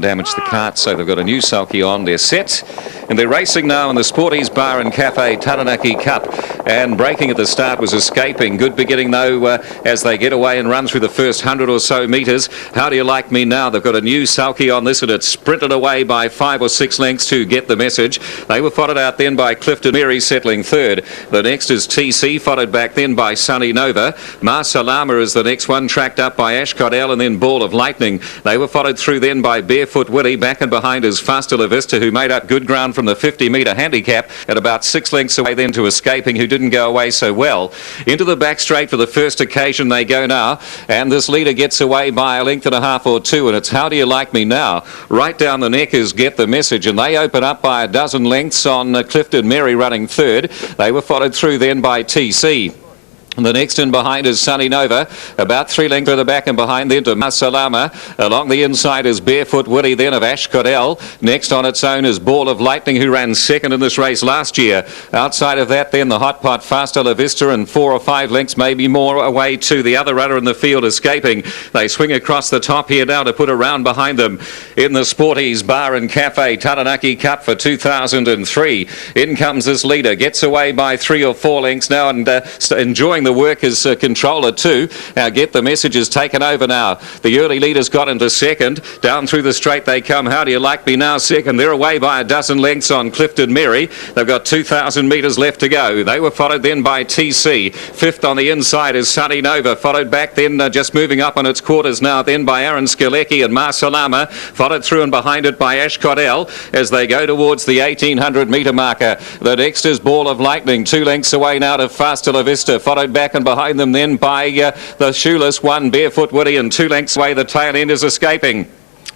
and damaged the cart, so they've got a new sulky on. They're set, and they're racing now in the Sportys Bar and Cafe Taranaki Cup. And braking at the start was Escaping. Good beginning, though, as they get away and run through the first 100 or so metres. How Do You Like Me Now? They've got a new sulky on this, and it's sprinted away by 5 or 6 lengths to Get the Message. They were followed out then by Clifton Mary, settling third. The next is TC, followed back then by Sunny Nova. Marsalama is the next one, tracked up by Ashcott L, and then Ball of Lightning. They were followed through then by Barefoot Willie. Back and behind is Faster La Vista, who made up good ground from the 50-metre handicap at about 6 lengths away then to Escaping, who didn't go away so well. Into the back straight for the first occasion they go now, and this leader gets away by a length and a half or two, and it's How Do You Like Me Now. Right down the neck is Get the Message, and they open up by a dozen lengths on Clifton Mary running third. They were followed through then by TC. And the next in behind is Sunny Nova, about 3 lengths further back and behind then to Marsalama. Along the inside is Barefoot Willie then of Ashcott L. Next on its own is Ball of Lightning, who ran second in this race last year. Outside of that then the hot pot Faster La Vista, and 4 or 5 lengths, maybe more, away to the other runner in the field, Escaping. They swing across the top here now to put a round behind them in the Sportys Bar and Cafe Taranaki Cup for 2003. In comes this leader, gets away by 3 or 4 lengths now, and enjoying the work as controller too. Get the Message is taken over now. The early leaders got into second. Down through the straight they come. How Do You Like Me Now second. They're away by a dozen lengths on Clifton Mary. They've got 2,000 metres left to go. They were followed then by TC. Fifth on the inside is Sunny Nova, followed back then just moving up on its quarters now then by Aaron Skalecki and Marsalama, followed through and behind it by Ashcott L as they go towards the 1,800 metre marker. The next is Ball of Lightning, 2 lengths away now to Faster La Vista, followed back and behind them then by the shoeless one, Barefoot Willie, and 2 lengths away the tail end is Escaping.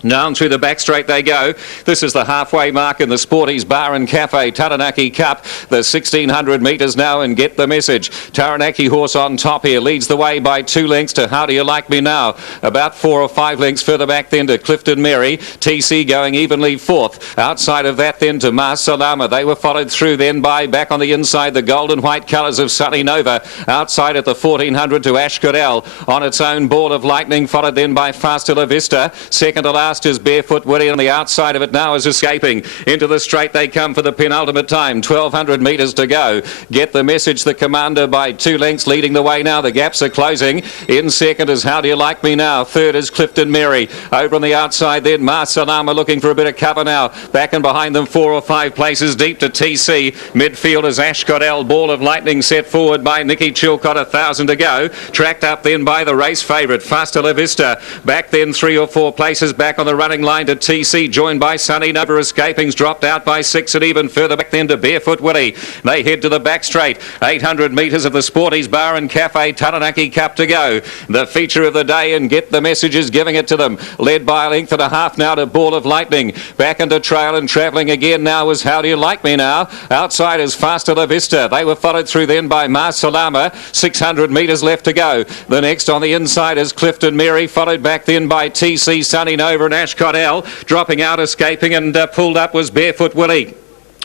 Down through the back straight they go. This is the halfway mark in the Sportys Bar and Cafe Taranaki Cup. The 1,600 metres now, and Get the Message. Taranaki horse on top here, leads the way by 2 lengths to How Do You Like Me Now. About 4 or 5 lengths further back then to Clifton Mary. TC going evenly fourth. Outside of that then to Marsalama. They were followed through then by, back on the inside, the gold and white colours of Sunny Nova. Outside at the 1,400 to Ashcott L. On its own, Ball of Lightning, followed then by Faster La Vista. Second to last is Barefoot Willie, on the outside of it now is Escaping. Into the straight they come for the penultimate time. 1,200 metres to go. Get the Message, the commander, by 2 lengths, leading the way now. The gaps are closing. In second is How Do You Like Me Now. Third is Clifton Mary. Over on the outside then Marsalama looking for a bit of cover now. Back and behind them 4 or 5 places deep to TC. Midfield is Ashcott L. Ball of Lightning set forward by Nicky Chilcott, 1,000 to go. Tracked up then by the race favourite Faster La Vista. Back then 3 or 4 places back on the running line to TC, joined by Sunny Nova. Escaping's dropped out by 6, and even further back then to Barefoot Willie. They head to the back straight. 800 metres of the Sportys Bar and Cafe Taranaki Cup to go. The feature of the day, and Get the Message is giving it to them. Led by a length and a half now to Ball of Lightning. Back into trail and travelling again now is How Do You Like Me Now. Outside is Faster La Vista. They were followed through then by Marsalama. 600 metres left to go. The next on the inside is Clifton Mary, followed back then by TC, Sunny Nova and Ashcott L. Dropping out, Escaping, and pulled up was Barefoot Willie.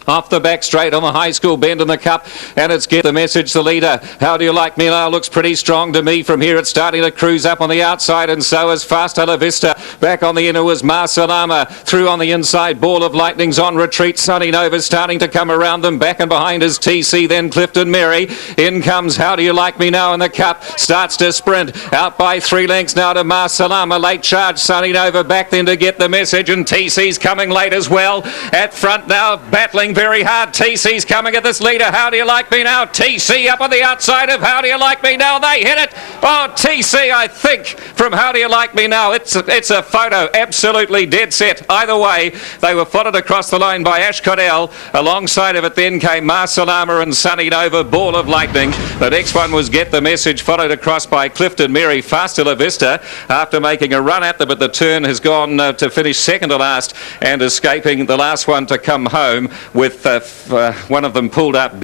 Off the back straight on the high school bend in the cup, and it's Get the Message, the leader. How Do You Like Me Now looks pretty strong to me from here. It's starting to cruise up on the outside, and so is Faster La Vista. Back on the inner was Marsalama. Through on the inside, Ball of Lightning's on retreat. Sunny Nova's starting to come around them. Back and behind is TC, then Clifton Mary. In comes How Do You Like Me Now in the cup. Starts to sprint. Out by 3 lengths now to Marsalama. Late charge, Sunny Nova back then to Get the Message, and TC's coming late as well. At front now, battling very hard. TC's coming at this leader. How Do You Like Me Now? TC up on the outside of How Do You Like Me Now. They hit it. Oh, TC, I think, from How Do You Like Me Now. It's a photo. Absolutely dead set. Either way, they were followed across the line by Ashcott L. Alongside of it then came Marsalama and Sunny Nova, Ball of Lightning. The next one was Get the Message, followed across by Clifton Mary, Faster La Vista, after making a run at them, but the turn has gone to finish second to last, and Escaping the last one to come home with one of them pulled up.